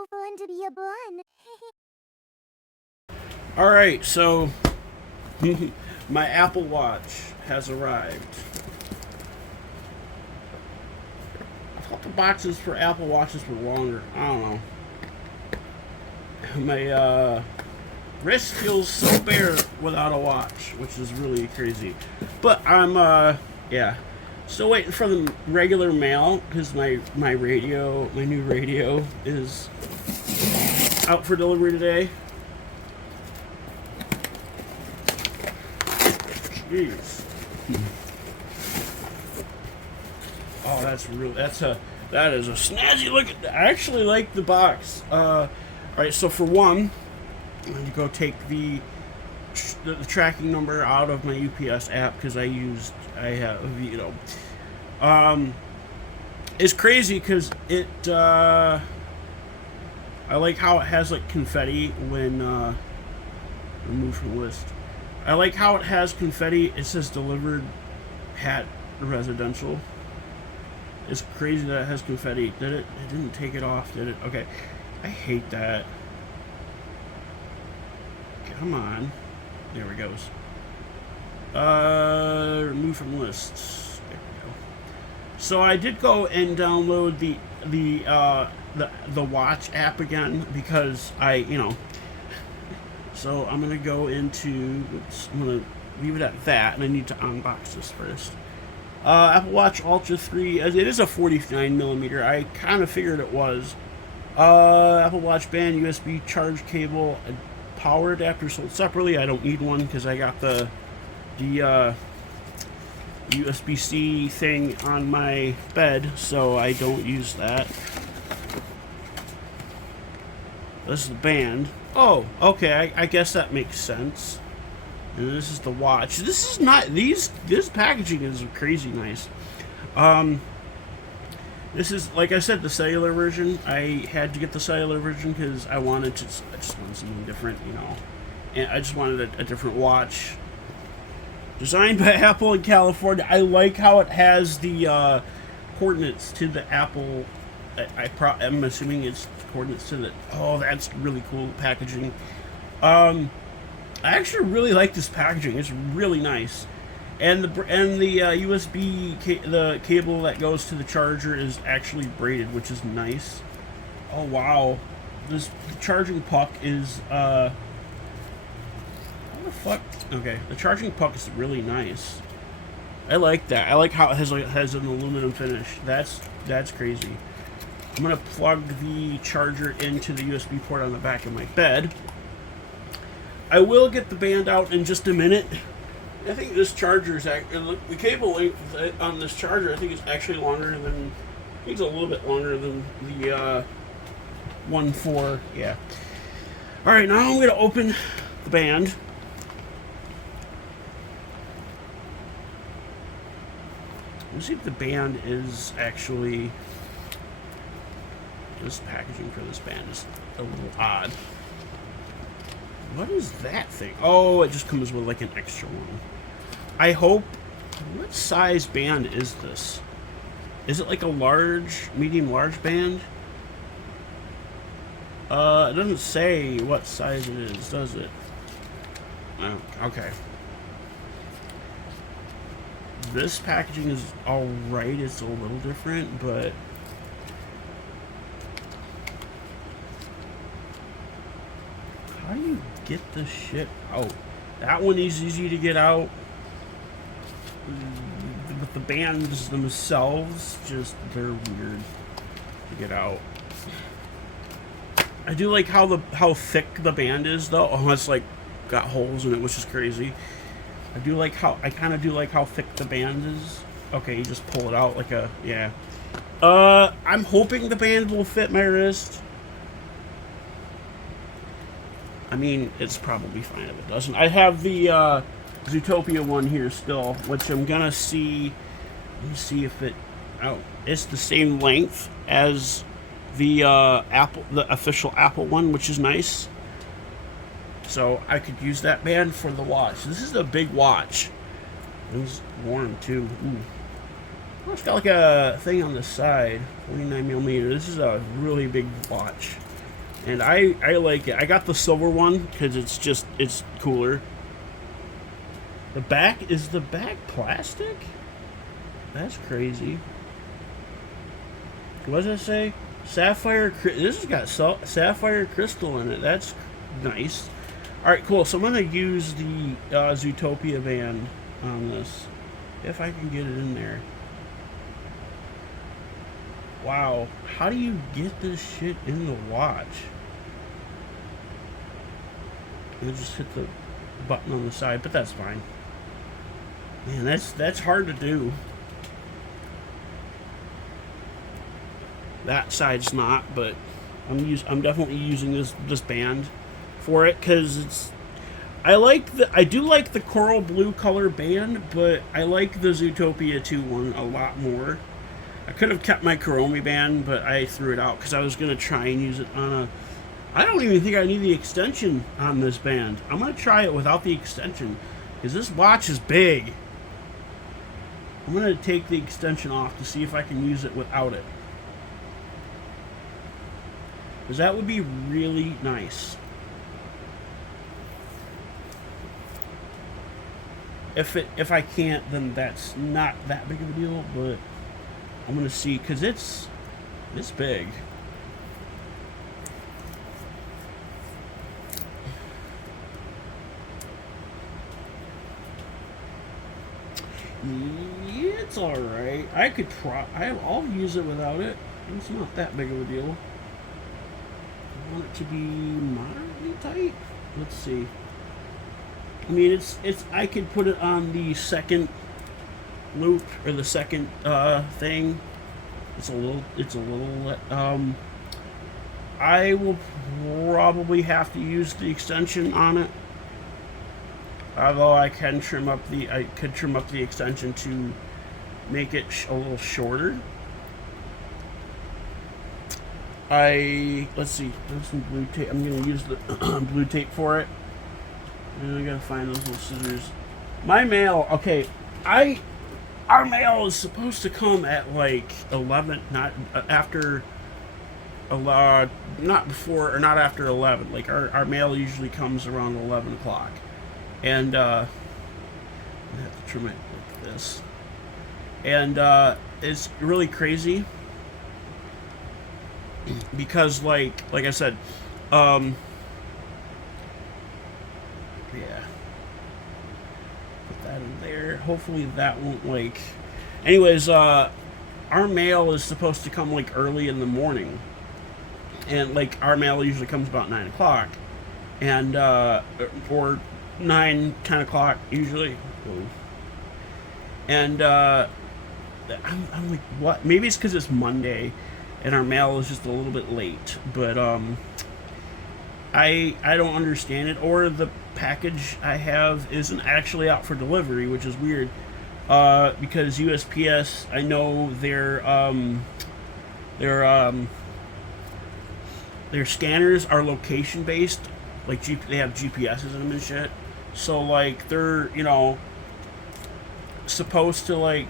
so fun to be a bun. Alright, so my Apple Watch has arrived. I thought the boxes for Apple Watches were longer. I don't know. My wrist feels so bare without a watch, which is really crazy. But I'm, yeah. Still waiting for the regular mail because my new radio is out for delivery today. Jeez. Oh, that is a snazzy look. I actually like the box. All right, so for one, I'm going to go take the tracking number out of my UPS app because I have, it's crazy because I like how it has like confetti when remove from the list. I like how it has confetti. It says delivered at residential. It's crazy that it has confetti. Did it? It didn't take it off, did it? Okay. I hate that. Come on. There it goes. Remove from list. There we go. So I did go and download the watch app again because so I'm gonna go into. I'm gonna leave it at that, and I need to unbox this first. Apple Watch Ultra 3. It is a 49mm. I kind of figured it was. Apple Watch band, USB charge cable, a power adapter sold separately. I don't need one because I got the USB-C thing on my bed, so I don't use that. This is the band. Oh, okay. I guess that makes sense. And this is the watch. This is not this packaging is crazy nice. This is, like I said, the cellular version. I had to get the cellular version because I just wanted something different, and I just wanted a different watch. Designed by Apple in California. I like how it has the coordinates to the Apple. I'm assuming it's coordinates to the. Oh, that's really cool packaging. I actually really like this packaging. It's really nice, and the USB the cable that goes to the charger is actually braided, which is nice. Oh wow, this charging puck is what the fuck? Okay, the charging puck is really nice. I like that. I like how it has an aluminum finish. That's crazy. I'm gonna plug the charger into the USB port on the back of my bed. I will get the band out in just a minute. I think this charger is the cable length on this charger. I think is actually longer than. I think it's a little bit longer than the 1.4. Yeah. All right, now I'm going to open the band. Let's see if the band is actually. This packaging for this band is a little odd. What is that thing? Oh, it just comes with like an extra one. I hope. What size band is this? Is it like a large, medium, large band? It doesn't say what size it is, does it? Oh, okay. This packaging is alright. It's a little different, but. How do you get this shit out? That one is easy to get out. But the bands themselves, they're weird to get out. I do like how thick the band is, though. Oh, it's like got holes in it, which is crazy. I kind of do like how thick the band is. Okay, you just pull it out like a, yeah. I'm hoping the band will fit my wrist. I mean, it's probably fine if it doesn't. I have the Zootopia one here still, which I'm gonna see. Let me see if it. Oh, it's the same length as the the official Apple one, which is nice. So I could use that band for the watch. This is a big watch. It's warm too. Ooh. Oh, it's got like a thing on the side, 49mm. This is a really big watch. And I like it. I got the silver one because it's cooler. The back, is the back plastic? That's crazy. What does it say? Sapphire. This has got sapphire crystal in it. That's nice. All right, cool. So I'm gonna use the Zootopia band on this, if I can get it in there. Wow, how do you get this shit in the watch? I'll just hit the button on the side, but that's fine. Man, that's hard to do. That side's not, but I'm definitely using this band for it because I do like the coral blue color band, but I like the Zootopia 2 one a lot more. I could have kept my Kuromi band, but I threw it out because I was gonna try and use it on a. I don't even think I need the extension on this band. I'm gonna try it without the extension because this watch is big. I'm gonna take the extension off to see if I can use it without it. Because that would be really nice. If I can't, then that's not that big of a deal, but I'm gonna see because it's big. Yeah, it's all right. I'll use it without it. It's not that big of a deal. I want it to be moderately tight. Let's see. I mean, it's. I could put it on the second loop or the second thing. It's a little. I will probably have to use the extension on it. Although I could trim up the extension to make it a little shorter. Let's see. There's some blue tape. I'm gonna use the blue tape for it. And I gotta find those little scissors. My mail. Okay, our mail is supposed to come at like 11, not after. Not before or not after 11. Like our mail usually comes around 11 o'clock. And I have to trim it like this. And it's really crazy because like I said, yeah. Put that in there. Hopefully that won't like. Anyways, our mail is supposed to come like early in the morning, and like our mail usually comes about 9 o'clock, and or 9, 10 o'clock usually. And I'm like, what? Maybe it's because it's Monday and our mail is just a little bit late, but I don't understand it, or the package I have isn't actually out for delivery, which is weird, because USPS, I know their scanners are location based, like they have GPSs in them and shit. So like they're supposed to like,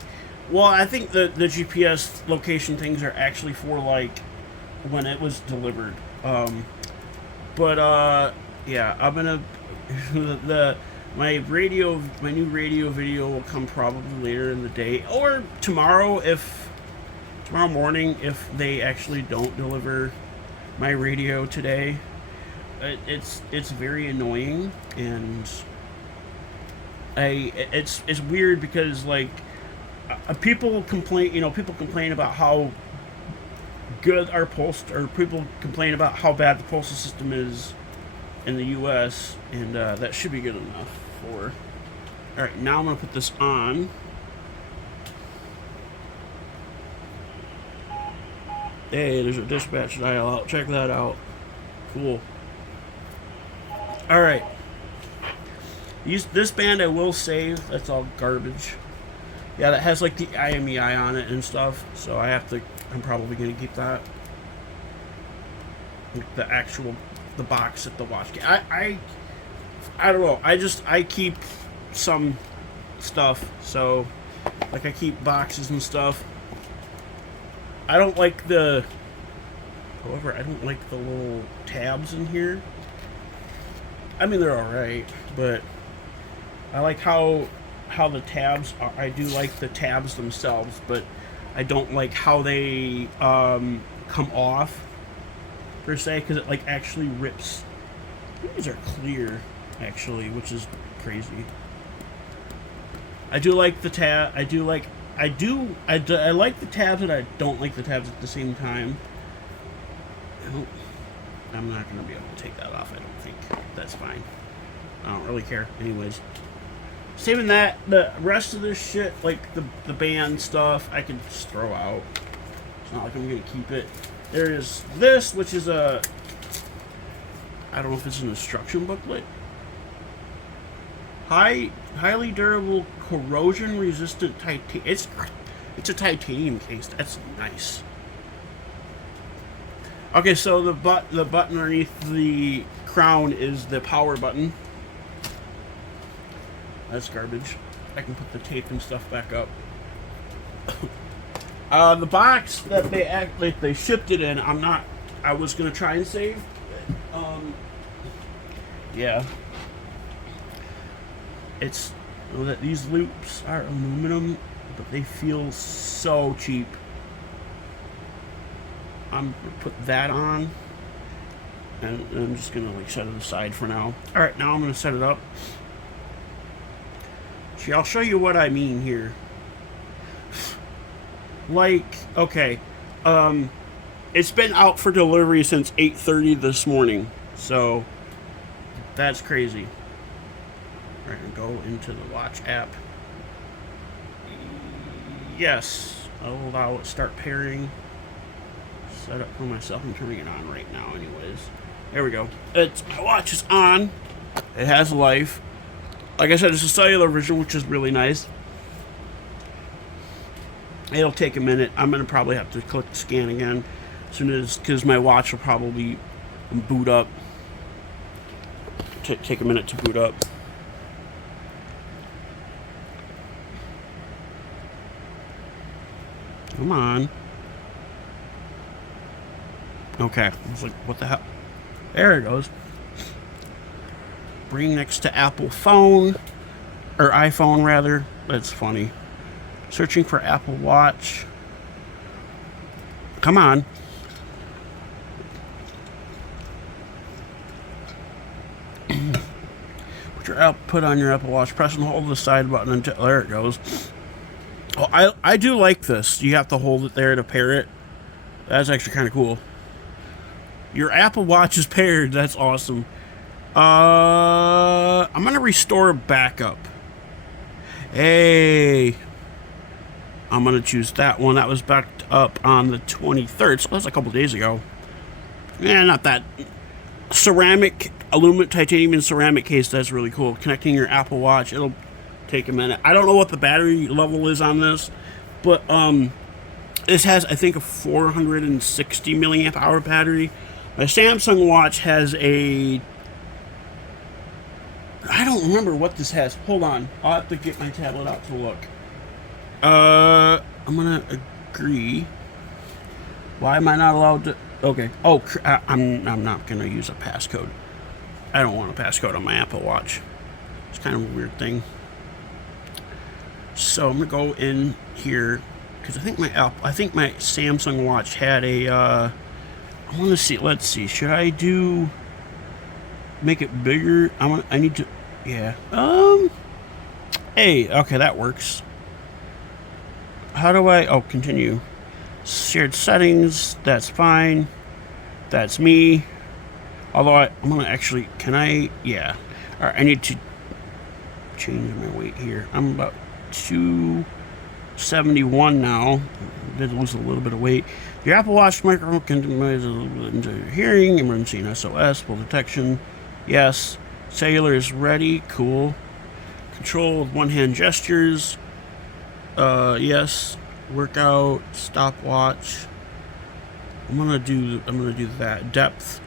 well, I think the GPS location things are actually for like when it was delivered. But yeah, I'm gonna my new radio video will come probably later in the day or tomorrow morning if they actually don't deliver my radio today. It's very annoying, and it's weird because like people complain about how good our people complain about how bad the postal system is in the U.S., and that should be good enough for. All right, now I'm gonna put this on. Hey, there's a dispatch dial out. Check that out. Cool. All right. This band I will save. That's all garbage. Yeah, that has like the IMEI on it and stuff. So I'm probably gonna keep that. The box at the watch. I don't know. I keep some stuff. So like I keep boxes and stuff. I don't like the However, I don't like the little tabs in here. I mean, they're alright, but I like how the tabs are. I do like the tabs themselves, but I don't like how they come off, per se, because it, like, actually rips. These are clear, actually, which is crazy. I do like the tab. I like the tabs, and I don't like the tabs at the same time. I'm not going to be able to take that off, I don't think. That's fine. I don't really care. Anyways. Saving that, the rest of this shit, like the band stuff, I can just throw out. It's not like I'm going to keep it. There is this, which is a... I don't know if it's an instruction booklet. Highly durable, corrosion-resistant titanium. It's a titanium case. That's nice. Okay, so the button underneath the crown is the power button. That's garbage. I can put the tape and stuff back up. The box that they act like they shipped it in, I was gonna try and save. Yeah. It's that these loops are aluminum, but they feel so cheap. I'm gonna put that on, and I'm just gonna like set it aside for now. All right, now I'm gonna set it up. See, I'll show you what I mean here. Like, okay, it's been out for delivery since 8:30 this morning, so that's crazy. All right, go into the watch app. Yes, I'll allow it start pairing. Set up for myself. I'm turning it on right now, anyways. There we go. My watch is on. It has life. Like I said, it's a cellular version, which is really nice. It'll take a minute. I'm gonna probably have to click scan again as soon as, because my watch will probably boot up. Take a minute to boot up. Come on. Okay. I was like, what the hell? There it goes. Bring next to Apple phone. Or iPhone, rather. That's funny. Searching for Apple Watch. Come on. Put your output on your Apple Watch. Press and hold the side button until... There it goes. Oh, I do like this. You have to hold it there to pair it. That's actually kind of cool. Your Apple Watch is paired. That's awesome. I'm going to restore backup. Hey. I'm going to choose that one. That was backed up on the 23rd. So that's a couple days ago. Yeah, not that. Ceramic, aluminum, titanium, and ceramic case. That's really cool. Connecting your Apple Watch. It'll take a minute. I don't know what the battery level is on this. But this has, I think, a 460 milliamp hour battery. My Samsung watch has a... I don't remember what this has. Hold on. I'll have to get my tablet out to look. I'm gonna agree. Why am I not allowed to... Okay. Oh, I'm not gonna use a passcode. I don't want a passcode on my Apple Watch. It's kind of a weird thing. So I'm gonna go in here because I think my Samsung watch had a... I want to see. Let's see. Should I do... Make it bigger? I need to... Yeah. Hey. Okay, that works. How do I... Oh, continue. Shared settings. That's fine. That's me. Although I'm going to actually... Can I... Yeah. Alright, I need to change my weight here. I'm about 271 now. Did lose a little bit of weight. Your Apple Watch microphone can into hearing, emergency and SOS, full detection. Yes. Cellular is ready. Cool. Control with one-hand gestures. Yes. Workout. Stopwatch. I'm gonna do that. Depth.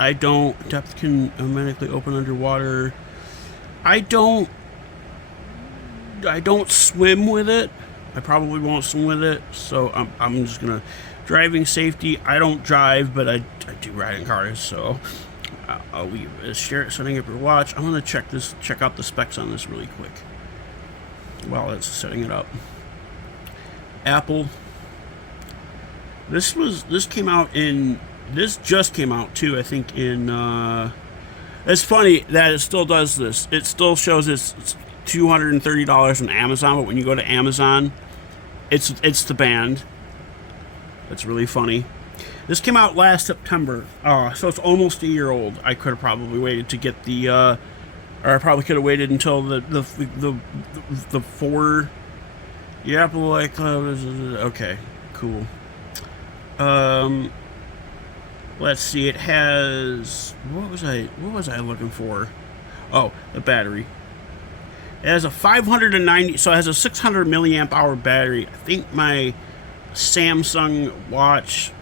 Depth can automatically open underwater. I don't swim with it. I probably won't swim with it, so I'm just gonna Driving safety, I don't drive, but I do ride in cars, so I'll leave share setting up your watch. I'm gonna check out the specs on this really quick while it's setting it up. Apple. This just came out too, I think in it's funny that it still does this. It still shows it's $230 on Amazon, but when you go to Amazon, it's the band. That's really funny. This came out last September, so it's almost a year old. I could have probably waited to get the, or I probably could have waited until the 4. Yeah, Apple iCloud. Okay, cool. Let's see. It has what was I looking for? Oh, the battery. It has a 590, so it has a 600 milliamp hour battery. I think my Samsung Watch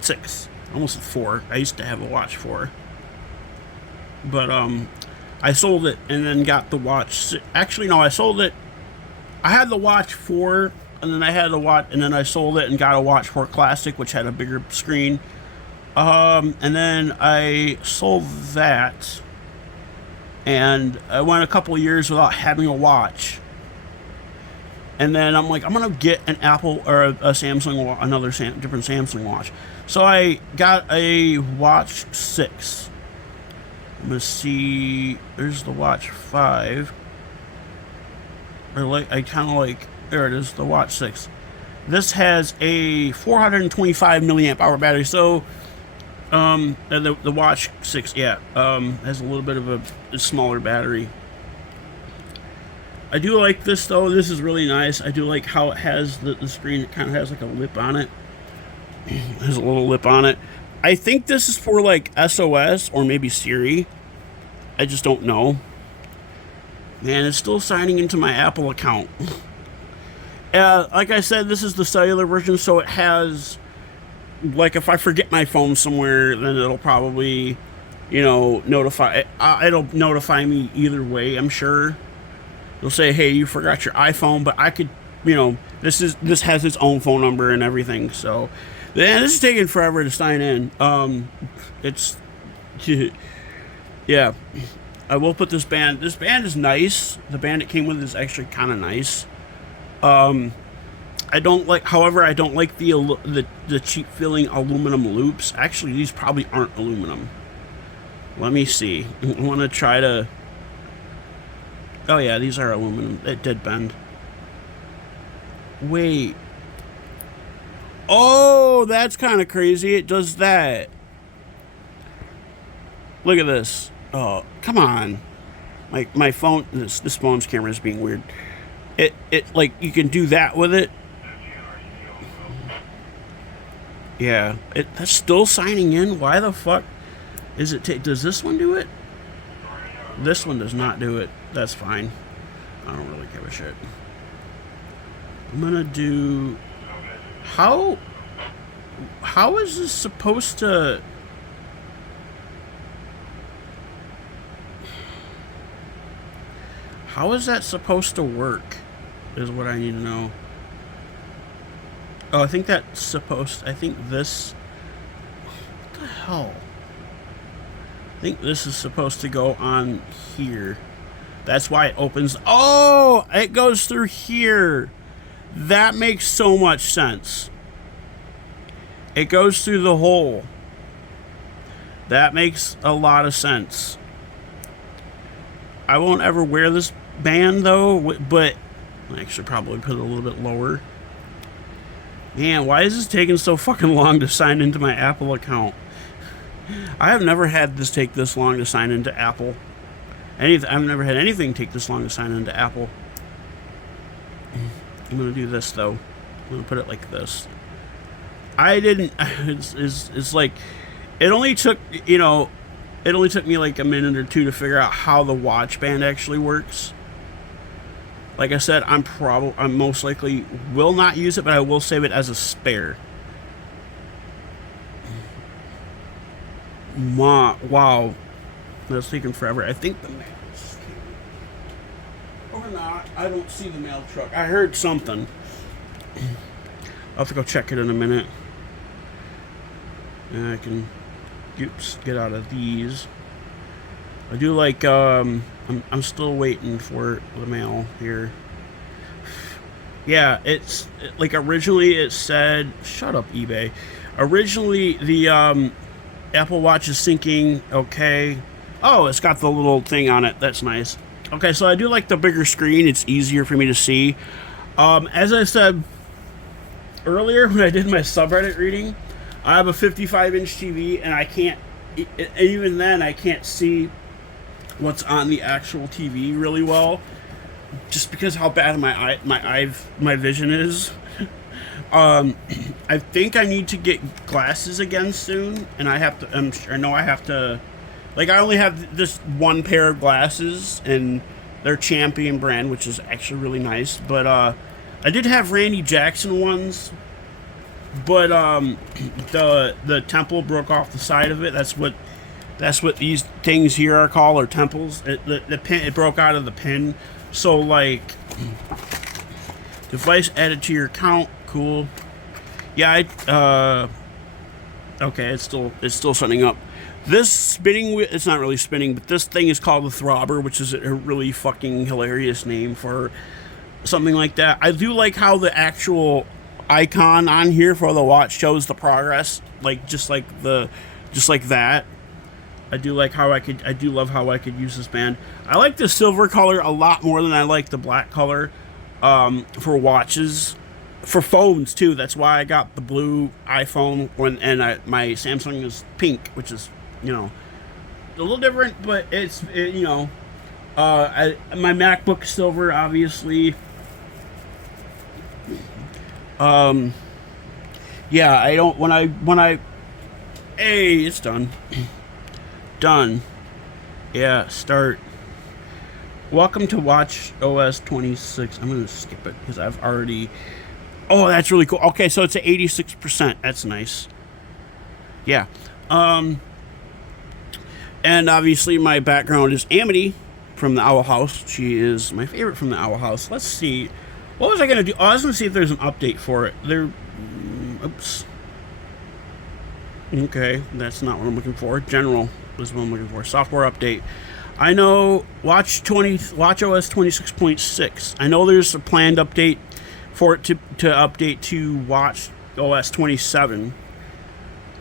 6, almost 4. I used to have a Watch 4, but I sold it and then got the Watch 6. Actually, no, I sold it. I had the Watch 4, and then I sold it and got a Watch 4 Classic, which had a bigger screen. And then I sold that, and I went a couple of years without having a watch. And then I'm like, I'm gonna get an Apple or a Samsung, different Samsung watch. So I got a Watch 6. I'm gonna see. There's the Watch 5. Or like, there it is, the Watch 6. This has a 425 milliamp hour battery. So, the Watch 6, has a little bit of a smaller battery. I do like this though. This is really nice. I do like how it has the screen. It kind of has like a lip on it. There's a little lip on it. I think this is for like SOS or maybe Siri. I just don't know. Man, it's still signing into my Apple account. Like I said, this is the cellular version, so it has, like, if I forget my phone somewhere, then it'll probably, notify. It'll notify me either way, I'm sure. It'll say, hey, you forgot your iPhone, but I could, this has its own phone number and everything. So, yeah, this is taking forever to sign in. It's, yeah. I will put this band. This band is nice. The band it came with is actually kind of nice. I don't like the cheap feeling aluminum loops. Actually, these probably aren't aluminum. Let me see. I want to try to. Oh yeah, these are aluminum. It did bend. Wait. Oh, that's kind of crazy. It does that. Look at this. Oh, come on. My phone, this phone's camera is being weird. It like, you can do that with it. Yeah, that's still signing in. Why the fuck is it does this one do it? This one does not do it. That's fine. I don't really give a shit. I'm gonna do, how is this supposed to, how is that supposed to work, is what I need to know. Oh, I think that's supposed, I think this, what the hell? I think this is supposed to go on here. That's why it opens. Oh, it goes through here. That makes so much sense. It goes through the hole. That makes a lot of sense. I won't ever wear this band though, but I should probably put it a little bit lower. Man, why is this taking so fucking long to sign into my Apple account? I have never had this take this long to sign into Apple. I've never had anything take this long to sign into Apple. I'm gonna do this though. I'm gonna put it like this. I didn't. It's like, it only took me like a minute or two to figure out how the watch band actually works. Like I said, I'm most likely will not use it, but I will save it as a spare. Wow, that's taking forever. I think the mail or not. I don't see the mail truck. I heard something. I'll have to go check it in a minute. And I can get out of these. I do like, I'm still waiting for the mail here. Yeah, it's, like, originally it said, shut up, eBay. Originally, the, Apple Watch is syncing, okay. Oh, it's got the little thing on it, that's nice. Okay, so I do like the bigger screen, it's easier for me to see. As I said earlier when I did my subreddit reading, I have a 55-inch TV, and I can't, even then, I can't see what's on the actual TV really well, just because how bad my vision is. I think I need to get glasses again soon, and I have to. I know I have to. Like, I only have this one pair of glasses, and they're Champion brand, which is actually really nice. But I did have Randy Jackson ones, but the temple broke off the side of it. That's what these things here are called, or temples. The pin, it broke out of the pin. So, like, device added to your account, cool. Yeah, okay, it's still setting up. This spinning wheel, it's not really spinning, but this thing is called the Throbber, which is a really fucking hilarious name for something like that. I do like how the actual icon on here for the watch shows the progress, like just like that. I do love how I could use this band. I like the silver color a lot more than I like the black color for watches. For phones too. That's why I got the blue iPhone my Samsung is pink, which is, you know, a little different, but you know, my MacBook is silver, obviously. Yeah, I don't when I hey, it's done. Done. Yeah, start. Welcome to Watch OS 26. I'm gonna skip it because I've already. Oh, that's really cool. Okay, so it's at 86%. That's nice. Yeah. And obviously my background is Amity from the Owl House. She is my favorite from the Owl House. Let's see. What was I gonna do? Oh, I was gonna see if there's an update for it. Oops. Okay, that's not what I'm looking for. General is what I'm looking for. Software update. I know Watch OS 26.6. I know there's a planned update for it to update to Watch OS 27.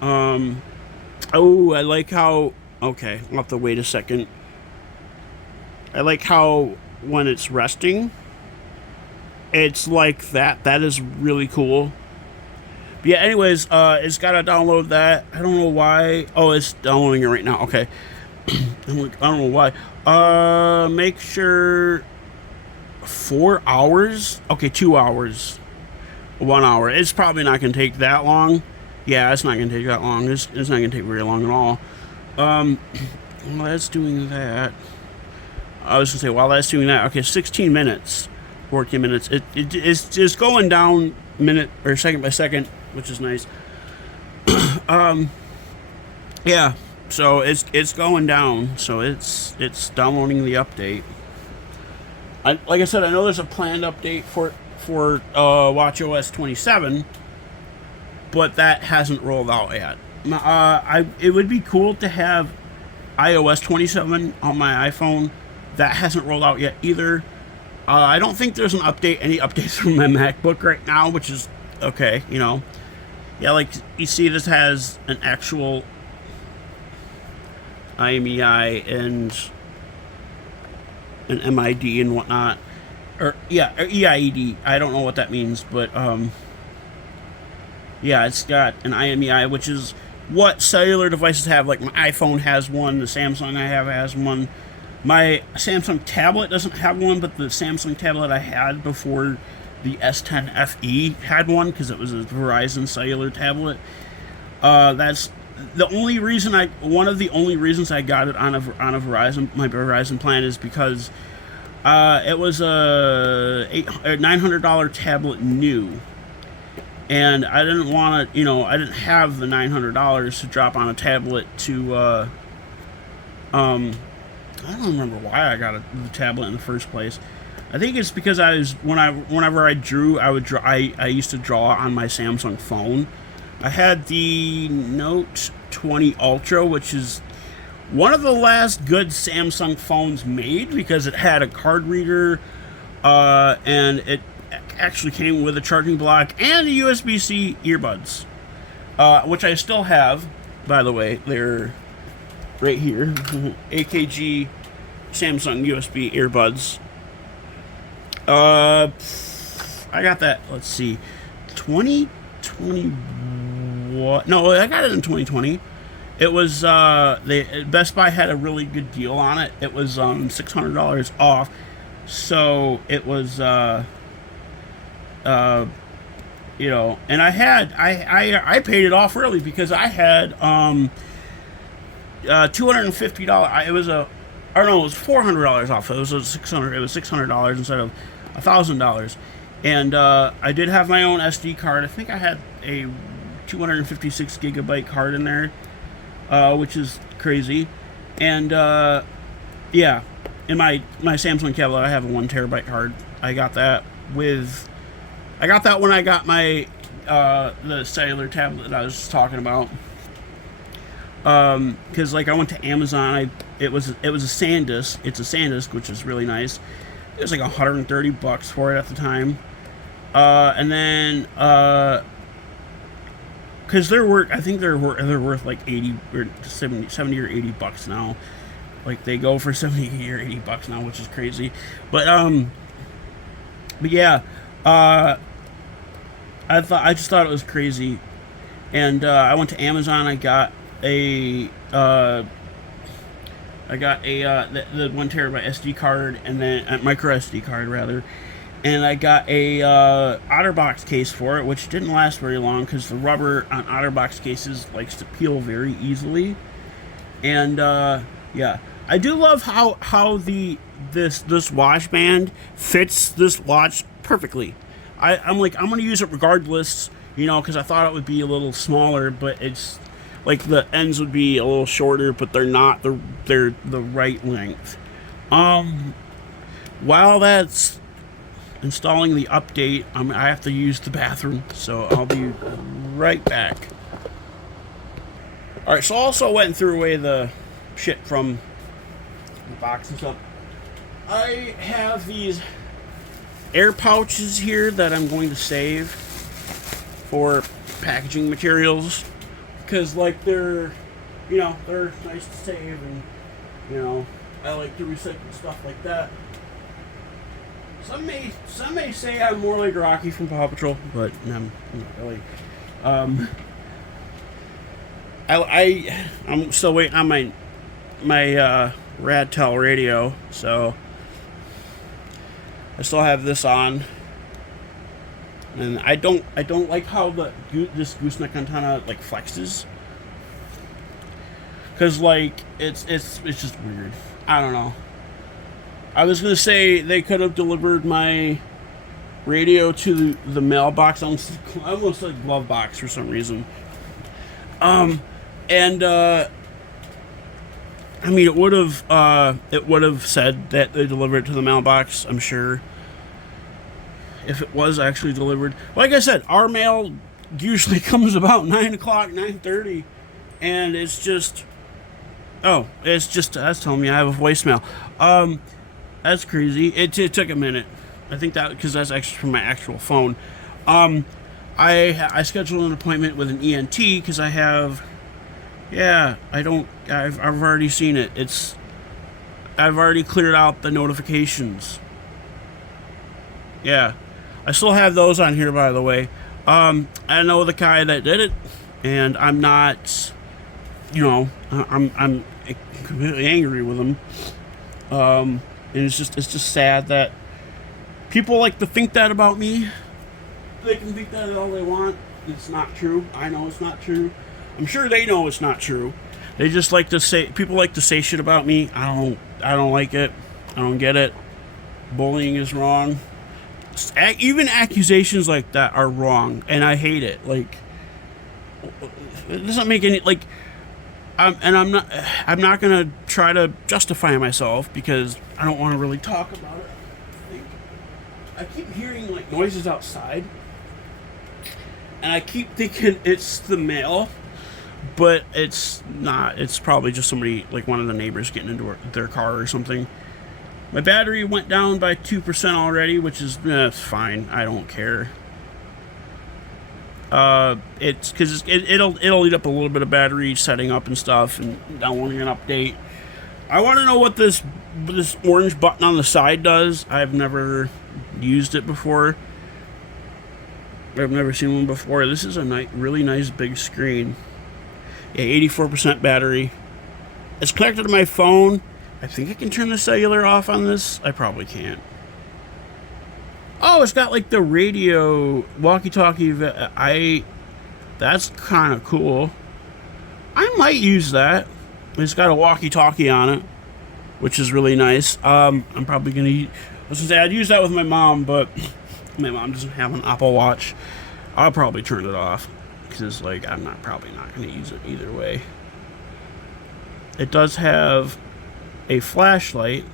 Oh, I like how. Okay, I'll have to wait a second. I like how when it's resting, it's like that. That is really cool. But yeah, anyways, it's got to download that. I don't know why. Oh, it's downloading it right now. Okay. I don't know why. Make sure 4 hours. Okay, 2 hours. 1 hour. It's probably not going to take that long. Yeah, it's not going to take that long. It's not going to take very long at all. While that's doing that, I was going to say, while that's doing that, okay, 16 minutes, 14 minutes. It's just going down minute or second by second, which is nice. Yeah, so it's going down. So it's downloading the update. Like I said, I know there's a planned update for Watch OS 27, but that hasn't rolled out yet. It would be cool to have iOS 27 on my iPhone. That hasn't rolled out yet either. I don't think there's any updates from my MacBook right now, which is okay, you know. Yeah, like you see, this has an actual IMEI and an MID and whatnot, or EIED. I don't know what that means, but yeah, it's got an IMEI, which is what cellular devices have. Like my iPhone has one, the Samsung I have has one. My Samsung tablet doesn't have one, but the Samsung tablet I had before the S10 FE had one because it was a Verizon cellular tablet. That's the only reason one of the only reasons I got it on a Verizon, my Verizon plan, is because it was a $900 tablet new, and I didn't want to, I didn't have the $900 to drop on a tablet to I don't remember why I got the tablet in the first place. I think it's because whenever I drew, I used to draw on my Samsung phone. I had the Note 20 Ultra, which is one of the last good Samsung phones made because it had a card reader, and it actually came with a charging block and a USB-C earbuds, which I still have, by the way. They're right here. AKG Samsung USB earbuds. I got that, let's see, 2020, what? No, I got it in 2020. It was, Best Buy had a really good deal on it. It was, $600 off. So it was, you know, and I paid it off early because I had, $250. It was a, or no, it was $400 off. It was $600 instead of $1,000. And I did have my own SD card. I think I had a 256 gigabyte card in there, which is crazy. And yeah, in my Samsung tablet, I have a 1 terabyte card. I got that when I got my the cellular tablet that I was just talking about. Because like I went to Amazon, it was a SanDisk. It's a SanDisk, which is really nice. It was like $130 for it at the time. And then because I think they're worth like 80 or 70 or $80 now. Like they go for 70 or $80 now, which is crazy. But yeah, I just thought it was crazy, and I went to Amazon. I got the 1 terabyte SD card, and then micro SD card rather, and I got a OtterBox case for it, which didn't last very long because the rubber on OtterBox cases likes to peel very easily. And yeah, I do love how this watch band fits this watch perfectly. I'm gonna use it regardless, you know, because I thought it would be a little smaller, but it's like the ends would be a little shorter, but they're not. They're the right length. While that's installing the update, I have to use the bathroom, so I'll be right back. All right, so I also went and threw away the shit from the box and stuff. I have these air pouches here that I'm going to save for packaging materials, because like they're nice to save, and you know, I like to recycle stuff like that. Some may say I'm more like Rocky from Paw Patrol, but I'm not really. I'm still waiting on my Radtel radio, so I still have this on, and I don't like how this gooseneck antenna like flexes, because like it's just weird. I don't know. I was gonna say they could have delivered my radio to the mailbox. I almost said glove box for some reason. And I mean, it would have said that they delivered it to the mailbox, I'm sure, if it was actually delivered. Like I said, our mail usually comes about 9 o'clock, 9:30, and it's just, that's telling me I have a voicemail. That's crazy. It took a minute. I think that because that's actually from my actual phone. I scheduled an appointment with an ENT because I have. Yeah, I've already seen it. I've already cleared out the notifications. Yeah, I still have those on here, by the way. I know the guy that did it, and I'm not, I'm completely angry with him. And it's just sad that people like to think that about me. They can think that all they want. It's not true. I know it's not true. I'm sure they know it's not true. They just like to say, people like to say shit about me. I don't like it. I don't get it. Bullying is wrong. Even accusations like that are wrong, and I hate it. Like, it doesn't make any, like, I'm not gonna try to justify myself because I don't want to really talk about it, I think. I keep hearing like noises outside, and I keep thinking it's the mail, but it's not. It's probably just somebody, like one of the neighbors, getting into their car or something. My battery went down by 2% already, which is fine. I don't care. It's because it'll eat up a little bit of battery setting up and stuff, and downloading an update. I want to know what this orange button on the side does. I've never used it before. I've never seen one before. This is a really nice big screen. Yeah, 84% battery. It's connected to my phone. I think I can turn the cellular off on this. I probably can't. Oh, it's got like the radio walkie-talkie. That's kind of cool. I might use that. It's got a walkie-talkie on it, which is really nice. I'm probably gonna. I was gonna say I'd use that with my mom, but my mom doesn't have an Apple Watch. I'll probably turn it off because, like, I'm probably not gonna use it either way. It does have a flashlight.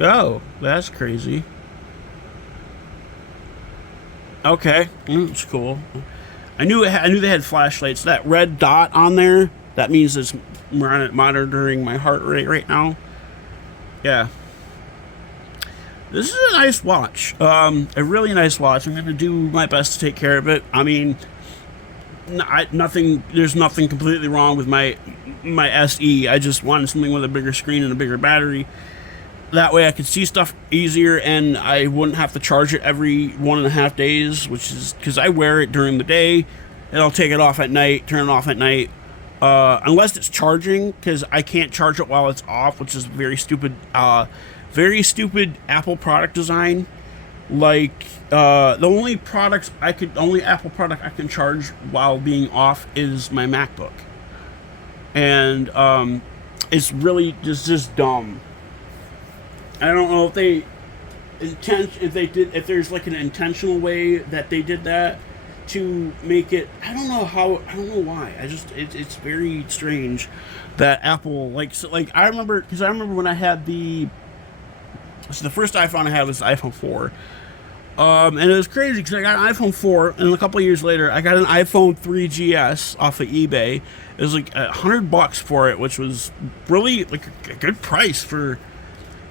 Oh, that's crazy. Okay, it's cool. I knew they had flashlights. That red dot on there, that means it's monitoring my heart rate right now. Yeah. This is a nice watch. A really nice watch. I'm going to do my best to take care of it. I mean, there's nothing completely wrong with my SE. I just wanted something with a bigger screen and a bigger battery. That way I could see stuff easier, and I wouldn't have to charge it every 1.5 days, which is because I wear it during the day, and I'll take it off at night, turn it off at night, unless it's charging, because I can't charge it while it's off, which is very stupid Apple product design. Like, the only Apple product I can charge while being off is my MacBook, and it's really just dumb. I don't know if there's like an intentional way that they did that to make it. I don't know why. It's very strange that Apple I remember when I had the first iPhone I had was the iPhone 4. And it was crazy because I got an iPhone 4, and a couple of years later I got an iPhone 3GS off of eBay. It was like $100 for it, which was really like a good price for.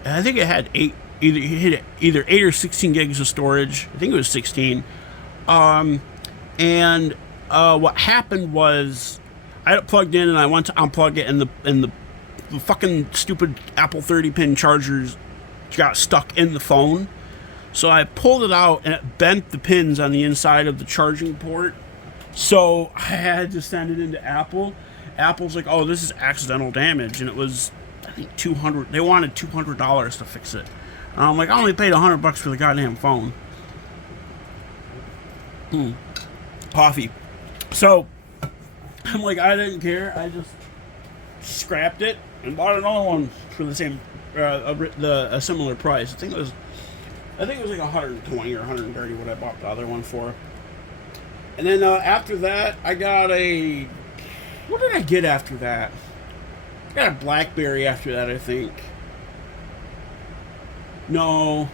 I think it had either 8 or 16 gigs of storage. I think it was 16. What happened was I had it plugged in, and I went to unplug it, and the fucking stupid Apple 30-pin chargers got stuck in the phone. So I pulled it out, and it bent the pins on the inside of the charging port. So I had to send it into Apple. Apple's like, "Oh, this is accidental damage," and it was, I think, $200. They wanted $200 to fix it. And I'm like, I only paid $100 for the goddamn phone. Coffee. So I'm like, I didn't care. I just scrapped it and bought another one for the same, a similar price. I think it was like 120 or 130 what I bought the other one for. And then after that, I got a. What did I get after that? I got a BlackBerry after that, I think. No,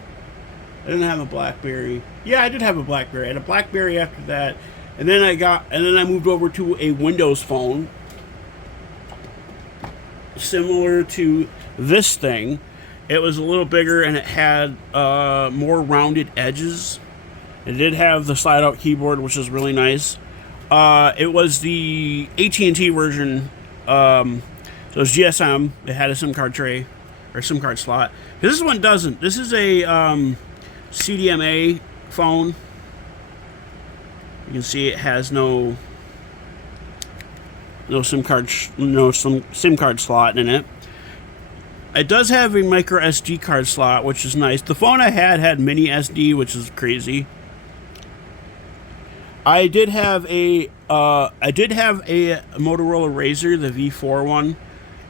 I didn't have a BlackBerry. Yeah, I did have a BlackBerry. I had a BlackBerry after that, and then I moved over to a Windows phone, similar to this thing. It was a little bigger, and it had more rounded edges. It did have the slide-out keyboard, which is really nice. It was the AT&T version. So it was GSM. It had a SIM card tray, or SIM card slot. This one doesn't. This is a CDMA phone. You can see it has no SIM card slot in it. It does have a micro SD card slot, which is nice. The phone I had mini SD, which is crazy. I did have a Motorola Razr, the V4 one.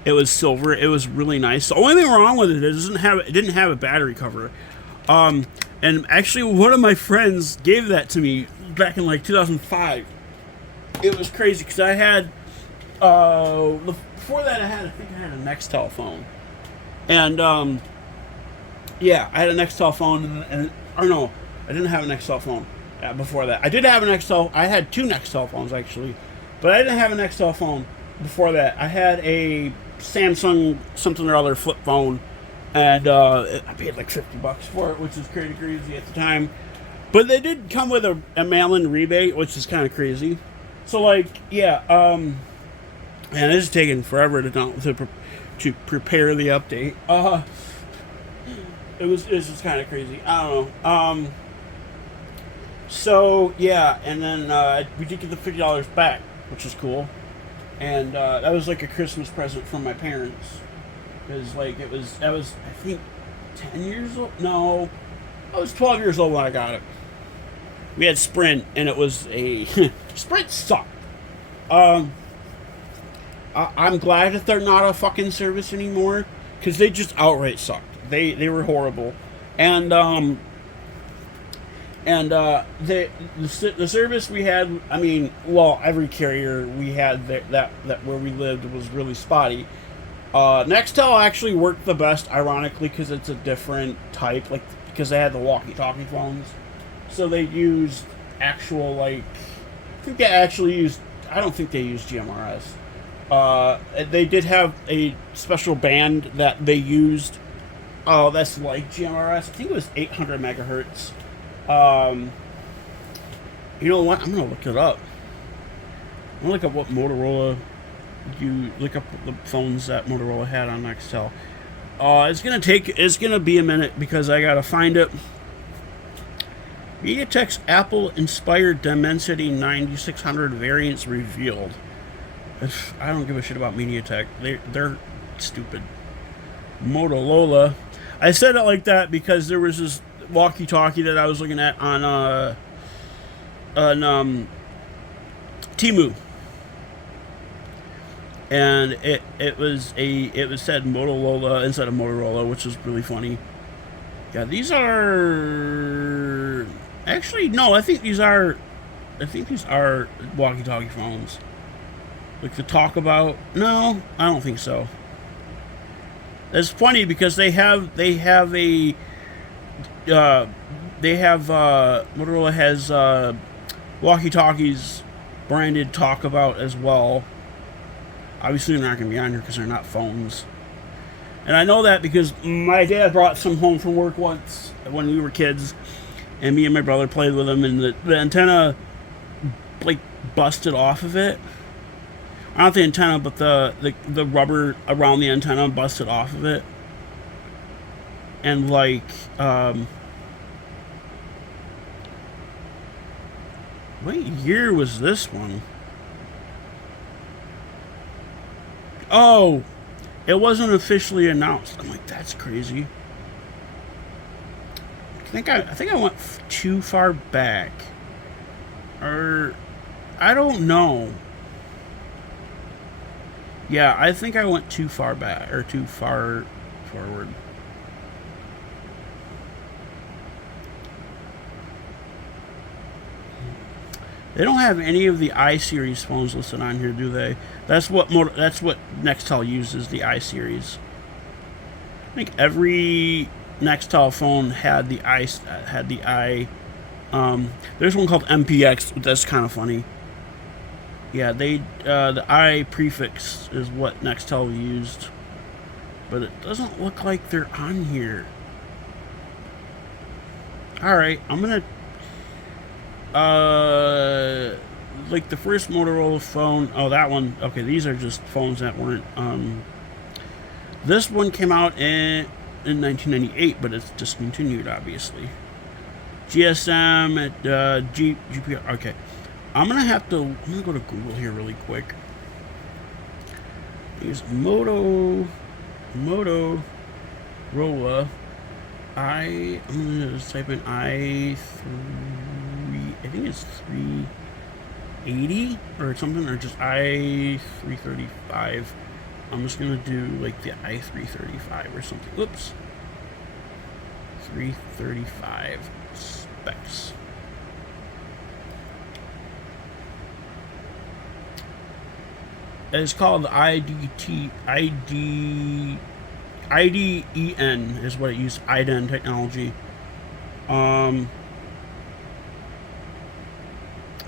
It was silver. It was really nice. The only thing wrong with it is it didn't have a battery cover. And actually, one of my friends gave that to me back in like 2005. It was crazy because I had before that I think I had a Nextel phone, and Yeah, I had an Nextel phone, or no, I didn't have an Nextel phone before that. I did have an Nextel. I had two Nextel phones actually, but I didn't have an Nextel phone before that. I had a Samsung something or other flip phone, and I paid like $50 for it, which is pretty crazy at the time. But they did come with a mail-in rebate, which is kind of crazy. So like, yeah, and it's taking forever to prepare the update. It was just kind of crazy. I don't know. So yeah, and then we did get the $50 back, which is cool, and that was like a Christmas present from my parents, because like that was I think 10 years old. No, I was 12 years old when I got it. We had Sprint, and it was a Sprint sucked. I'm glad that they're not a fucking service anymore, because they just outright sucked. They were horrible, and the service we had, I mean, well, every carrier we had that where we lived was really spotty. Nextel actually worked the best, ironically, because it's a different type, like because they had the walkie-talkie phones, so they used actual like, I think they actually used. I don't think they used GMRS. They did have a special band that they used. Oh, that's like GMRS. I think it was 800 megahertz. You know what? I'm gonna look it up. I'm gonna look up what Motorola. You look up the phones that Motorola had on Nextel. It's gonna be a minute because I gotta find it. MediaTek's Apple-inspired Dimensity 9600 variants revealed. I don't give a shit about MediaTek. They're stupid. Motorola. I said it like that because there was this walkie-talkie that I was looking at on Temu, and it said Motorola instead of Motorola, which is really funny. Yeah, these are actually no. I think these are walkie-talkie phones. Like to talk about? No, I don't think so. It's funny because Motorola has walkie-talkies branded Talk About as well. Obviously they're not going to be on here because they're not phones. And I know that because my dad brought some home from work once when we were kids, and me and my brother played with them, and the antenna like busted off of it. Not the antenna, but the rubber around the antenna busted off of it. And like, what year was this one? Oh, it wasn't officially announced. I'm like, that's crazy. I think I went too far back, or I don't know. Yeah, I think I went too far back, or too far forward. They don't have any of the i-Series phones listed on here, do they? That's what Nextel uses, the i-Series. I think every Nextel phone had the i. There's one called MPX. That's kind of funny. Yeah, the I prefix is what Nextel used, but it doesn't look like they're on here. All right, I'm gonna like the first Motorola phone. Oh, that one. Okay, these are just phones that weren't. This one came out in 1998, but it's discontinued, obviously. GSM at GPR. Okay. I'm gonna go to Google here really quick. Here's Motorola. I'm gonna just type in i3. I think it's 380 or something, or just i335. I'm just gonna do like the i335 or something. Oops. 335 specs. It's called the IDEN is what it used. IDEN technology.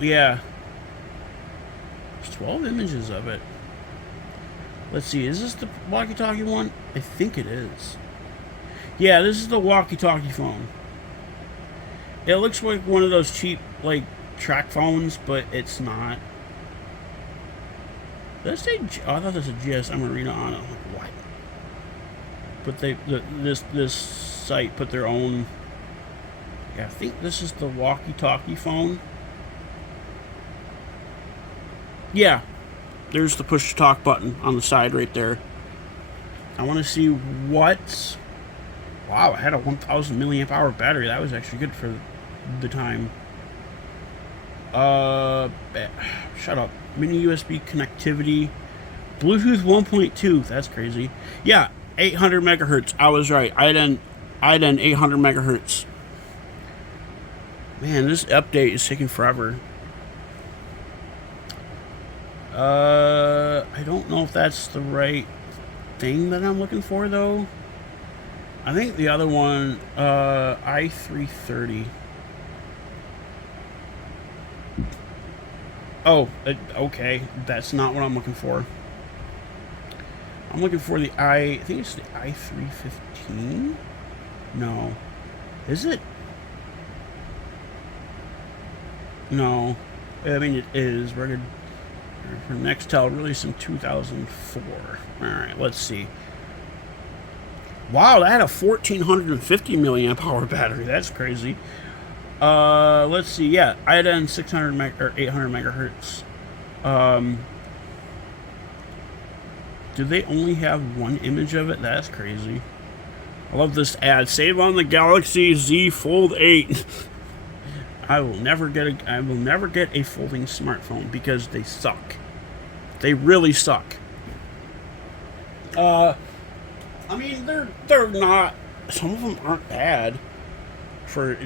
Yeah. There's 12 images of it. Let's see, is this the walkie-talkie one? I think it is. Yeah, this is the walkie-talkie phone. It looks like one of those cheap, like, track phones, but it's not. Did I say? Oh, I thought there's a GSM Arena on it. I'm like, what? But this site put their own. Yeah, I think this is the walkie-talkie phone. Yeah, there's the push-to-talk button on the side right there. I want to see what. Wow, I had a 1,000 milliamp hour battery. That was actually good for the time. Shut up. Mini USB connectivity. Bluetooth 1.2. That's crazy. Yeah, 800 megahertz. I was right. IDEN 800 megahertz. Man, this update is taking forever. I don't know if that's the right thing that I'm looking for, though. I think the other one, i330. Oh, okay. That's not what I'm looking for. I'm looking for the I think it's the i315? No. Is it? No. I mean, it is. We're good. For Nextel, released in 2004. Alright, let's see. Wow, that had a 1,450 milliamp hour battery. That's crazy. Let's see. Yeah, IDEN 600 or 800 megahertz. Do they only have one image of it? That's crazy. I love this ad. Save on the Galaxy Z Fold 8. I will never get a folding smartphone because they suck. They really suck. I mean, they're not. Some of them aren't bad. For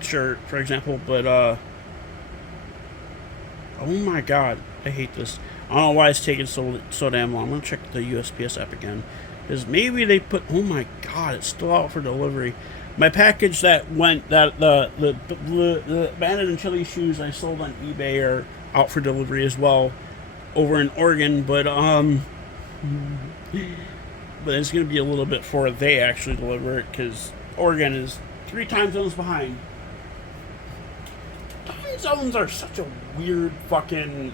sure, for example, but oh my god, I hate this. I don't know why it's taking so damn long. I'm gonna check the USPS app again, because maybe they put. Oh my god, it's still out for delivery. My package that went the Bandit and Chili shoes I sold on eBay are out for delivery as well, over in Oregon. But it's gonna be a little bit before they actually deliver it, because Oregon is 3 time zones behind. Time zones are such a weird fucking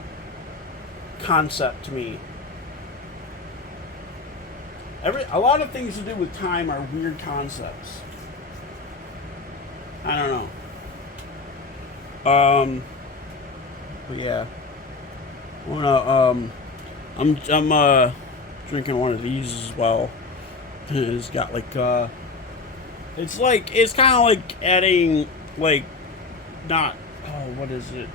concept to me. A lot of things to do with time are weird concepts. I don't know. But yeah. I'm drinking one of these as well. It's got like it's kind of like adding, like, not, oh, what is it?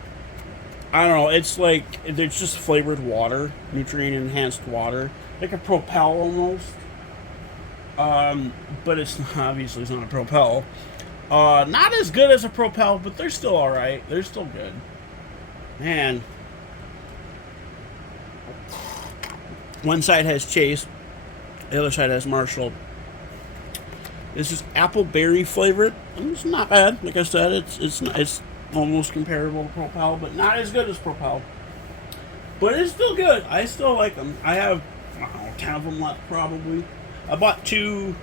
I don't know. It's like, it's just flavored water, nutrient enhanced water, like a Propel almost. But it's obviously it's not a Propel. Not as good as a Propel, but they're still all right. They're still good. Man, one side has Chase, the other side has Marshall. This is apple berry flavored. It's not bad. Like I said, it's almost comparable to Propel, but not as good as Propel. But it's still good. I still like them. I have, I don't know, 10 of them left probably. I bought 2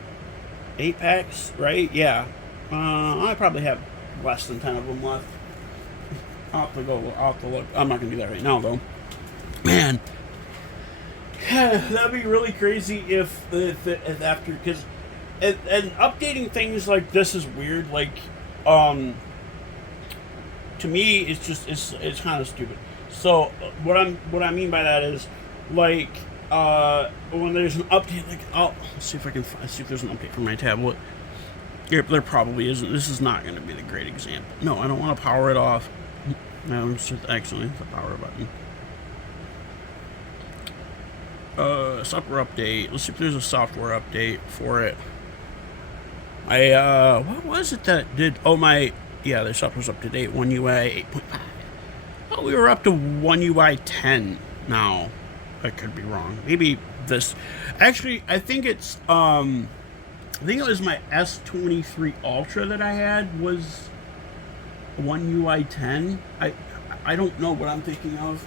8-packs, right? Yeah. I probably have less than 10 of them left. I'll have to look. I'm not gonna do that right now though. Man, that'd be really crazy if after, because. And updating things like this is weird. Like, to me, it's kind of stupid. So what I mean by that is, like, when there's an update, like, oh, let's see if there's an update for my tablet. There probably isn't. This is not going to be the great example. No, I don't want to power it off. No, it's just actually the power button. Software update. Let's see if there's a software update for it. What was it that did? Oh, their software's up to date. One UI 8.5. Oh, we were up to One UI 10 now. I could be wrong. Maybe this. Actually, I think it's I think it was my S23 Ultra that I had was One UI 10. I don't know what I'm thinking of.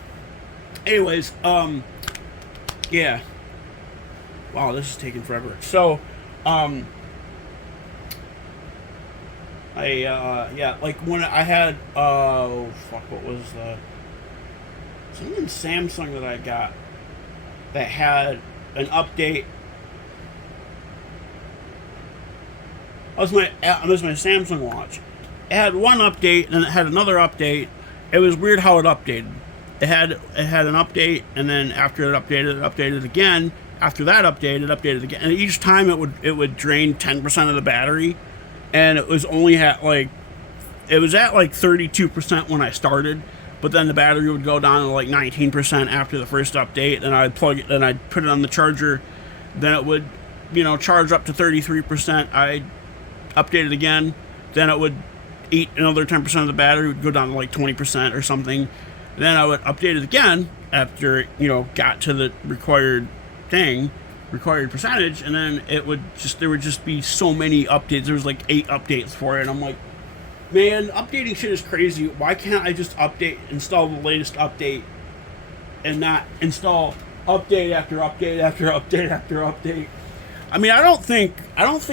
Anyways, yeah. Wow, this is taking forever. So, yeah, like when I had, oh, fuck, what was something Samsung that I got that had an update. It was my Samsung watch. It had one update and it had another update. It was weird how it updated. It had an update, and then after it updated again. After that update, it updated again, and each time it would drain 10% of the battery, and it was only at like 32% when I started, but then the battery would go down to like 19% after the first update, and I'd plug it and I'd put it on the charger, then it would, charge up to 33%. I'd update it again, then it would eat another 10% of the battery, would go down to like 20% or something. Then I would update it again after got to the required percentage, and then there would just be so many updates. There was like 8 updates for it, and I'm like, man, updating shit is crazy. Why can't I just install the latest update and not install update after update after update after update? I mean, I don't think iPads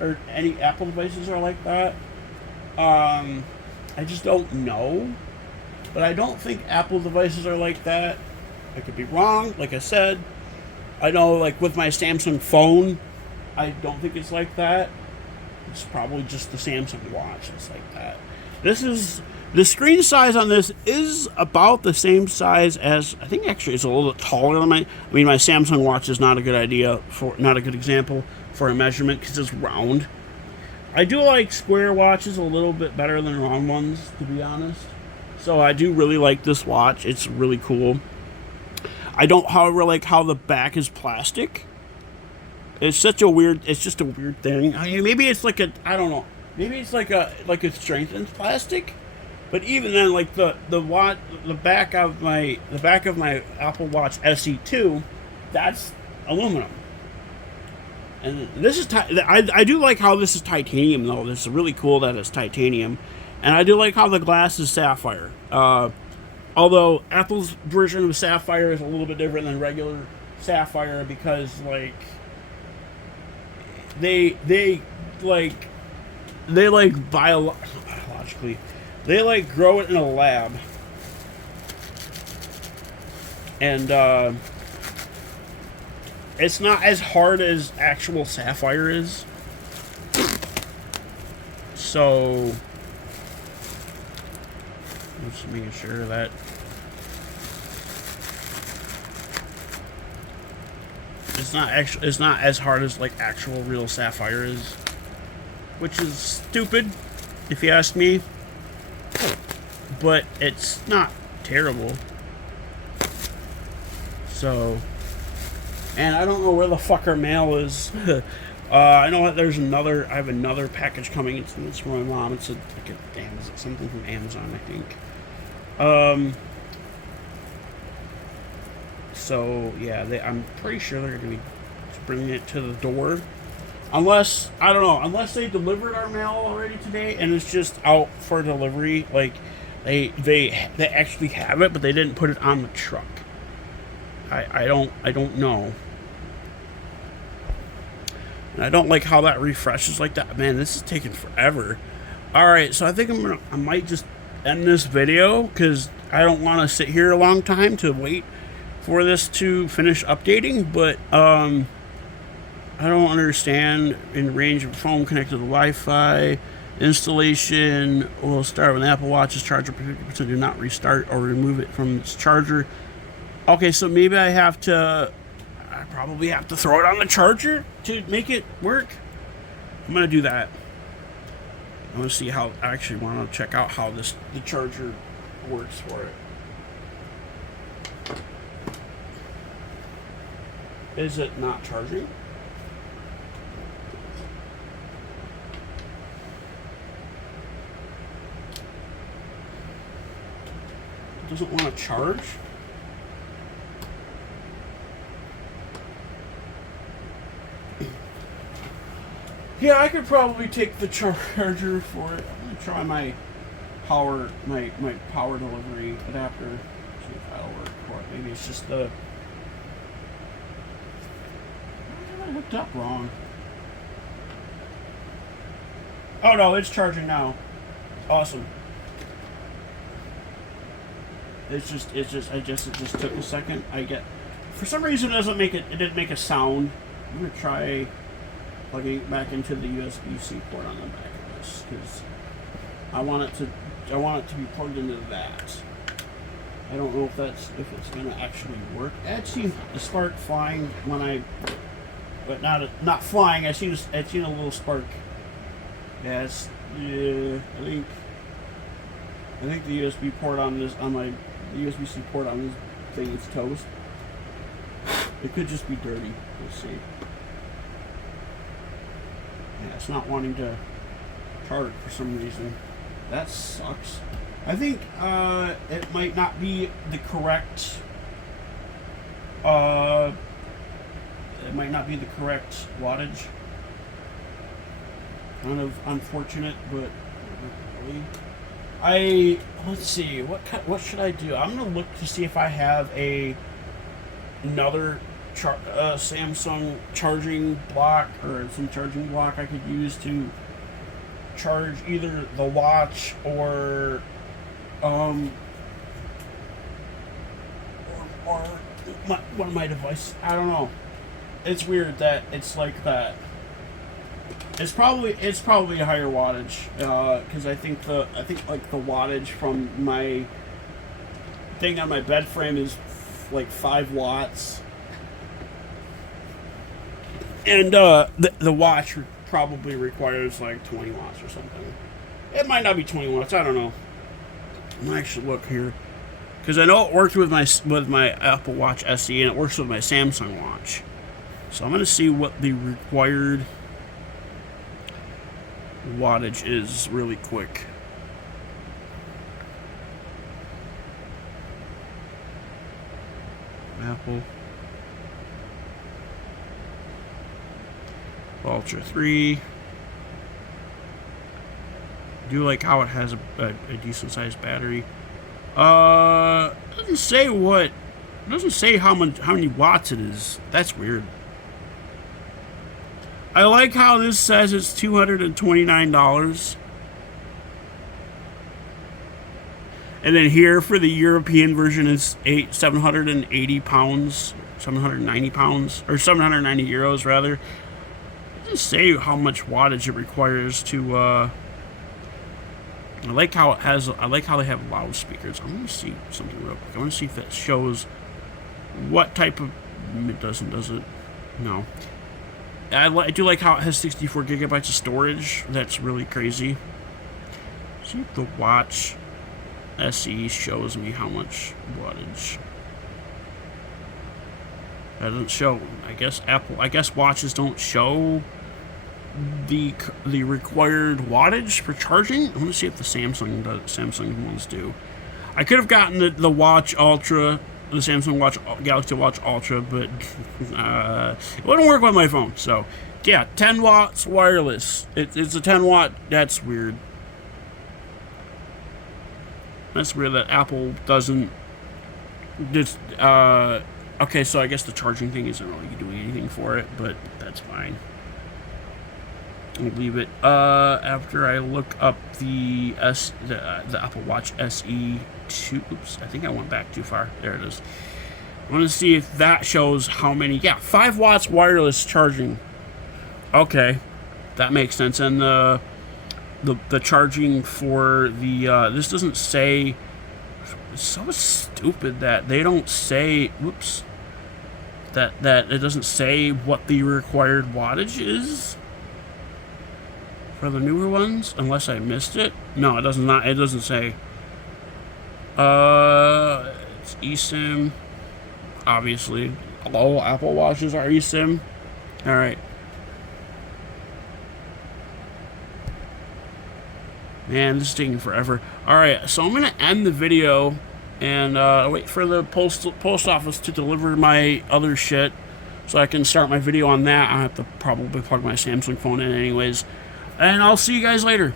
or any Apple devices are like that. I just don't know. But I don't think Apple devices are like that. I could be wrong. Like I said, I know, like with my Samsung phone, I don't think it's like that. It's probably just the Samsung watch that's like that. The screen size on this is about the same size as, I think actually it's a little bit taller than my Samsung watch is not a good example for a measurement because it's round. I do like square watches a little bit better than round ones, to be honest. So I do really like this watch. It's really cool. I don't, however, like how the back is plastic. It's just a weird thing. I mean, maybe it's like I don't know. Maybe it's like a strengthened plastic. But even then, like the back of my Apple Watch SE2, that's aluminum. And this is I do like how this is titanium though. This is really cool that it's titanium, and I do like how the glass is sapphire. Although Apple's version of sapphire is a little bit different than regular sapphire because like they biologically they like grow it in a lab, and it's not as hard as actual sapphire is. So I'm just making sure that it's not as hard as like actual real sapphire is, which is stupid if you ask me, but it's not terrible. So, and I don't know where the fuck our mail is. I know that I have another package coming. It's from my mom. It's something from Amazon, I think. So yeah, I'm pretty sure they're going to be bringing it to the door, unless they delivered our mail already today and it's just out for delivery. Like they actually have it, but they didn't put it on the truck. I don't know. And I don't like how that refreshes like that. Man, this is taking forever. Alright, so I think I might just end this video because I don't want to sit here a long time to wait for this to finish updating, but I don't understand. In range of phone connected to Wi-Fi. Installation will start when the Apple Watch's charger 50%. Do not restart or remove it from its charger. Okay, so maybe I probably have to throw it on the charger to make it work. I'm gonna do that. I want to see how. I actually want to check out how the charger works for it. Is it not charging? It doesn't want to charge? Yeah, I could probably take the charger for it. I'm gonna try my power delivery adapter. See if that'll work for it. Maybe it's just the. I hooked up wrong. Oh no, it's charging now. Awesome. It just it just took a second. For some reason it didn't make a sound. I'm gonna try plugging it back into the USB-C port on the back of this because I want it to be plugged into that. I don't know if it's gonna actually work. I had seen the spark flying when but not flying. I'd seen a little spark. Yes, yeah. I think the USB port on the USB-C port on this thing is toast. It could just be dirty. Let's see. Yeah, it's not wanting to charge for some reason. That sucks. I think it might not be the correct. It might not be the correct wattage. Kind of unfortunate, but really. Let's see. What should I do? I'm gonna look to see if I have another Samsung charging block or some charging block I could use to charge either the watch or one of my devices. I don't know. It's weird that it's like that. It's probably a higher wattage because I think like the wattage from my thing on my bed frame is like 5 watts, and the watch probably requires like 20 watts or something. It might not be 20 watts. I don't know. I'm gonna actually look here because I know it worked with my Apple Watch SE and it works with my Samsung watch. So I'm gonna see what the required wattage is really quick. Apple Ultra 3. Do like how it has a decent sized battery. Doesn't say how many watts it is. That's weird. I like how this says it's $229. And then here for the European version is 780 pounds, 790 pounds, or 790 euros rather. It doesn't say how much wattage it requires to. I like how they have loudspeakers. I'm gonna see something real quick. I want to see if it shows what type of. It doesn't, does it? No. I do like how it has 64 gigabytes of storage. That's really crazy. See if the Watch SE shows me how much wattage. That doesn't show. I guess watches don't show the required wattage for charging. I'm gonna see if the Samsung ones do. I could have gotten the Watch Ultra, the Samsung Galaxy Watch Ultra, but it wouldn't work with my phone. So yeah, 10 watts wireless. It's a 10 watt. That's weird. That's weird that Apple doesn't just okay, so I guess the charging thing isn't really doing anything for it, but that's fine. I'll leave it. After I look up the Apple Watch SE 2. Oops, I think I went back too far. There it is. I want to see if that shows how many. Yeah, 5 watts wireless charging. Okay, that makes sense. And the charging for the this doesn't say. It's so stupid that they don't say. Whoops. That it doesn't say what the required wattage is for the newer ones, unless I missed it. No, it does not. It doesn't say. It's eSIM. Obviously, all Apple Watches are eSIM. All right. Man, this is taking forever. All right, so I'm gonna end the video and wait for the post office to deliver my other shit. so I can start my video on that. I have to probably plug my Samsung phone in anyways. And I'll see you guys later.